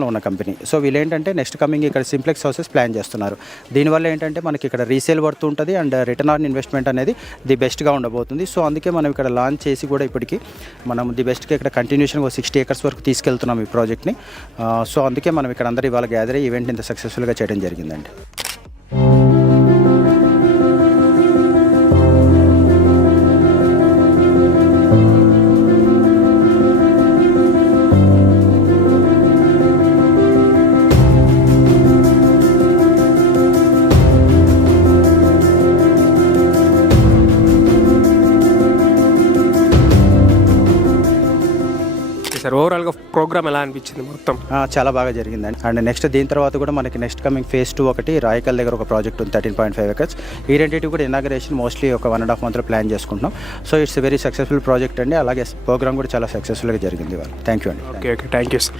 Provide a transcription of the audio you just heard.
లో ఉన్న company. So వీళ్ళు ఏంటంటే నెక్స్ట్ కమింగ్ ఇక్కడ సింప్లెక్స్ హౌసెస్ ప్లాన్ చేస్తున్నారు. దీనివల్ల ఏంటంటే మనకి ఇక్కడ రీసేల్ వర్త్ ఉంటుంది అండ్ రిటర్న్ ఆన్ ఇన్వెస్ట్మెంట్ అనేది ది బెస్ట్గా ఉండబోతుంది. సో అందుకే మనం ఇక్కడ లాంచ్ చేసి కూడా ఇప్పటికీ మనం ది బెస్ట్గా ఇక్కడ కంటిన్యూషన్గా 60 acres వరకు తీసుకెళ్తున్నాం ఈ ప్రాజెక్ట్ని. సో అందుకే మనం ఇక్కడ అందరూ ఇవాళ గ్యాదర్ అయ్యి ఈవెంట్ ఇంత సక్సెస్ఫుల్గా చేయడం జరిగిందండి. సార్ ఓవరాల్గా ప్రోగ్రామ్ ఎలా అనిపించింది మొత్తం? చాలా బాగా జరిగిందండి. అండ్ నెక్స్ట్ దీని తర్వాత కూడా మనకి నెక్స్ట్ కమింగ్ phase 2 ఒకటి రాయకల్ దగ్గర ఒక ప్రాజెక్ట్ ఉంది 13.5 acres. ఈ రెండింటి కూడా ఇనాగరేషన్ మోస్ట్లీ ఒక 1.5 monthలో ప్లాన్ చేసుకుంటున్నాం. So it's very successful project అండి. అలాగే ప్రోగ్రామ్ కూడా చాలా సక్సెస్ఫుల్గా జరిగింది. థ్యాంక్ యూ అండి. Okay thank you sir.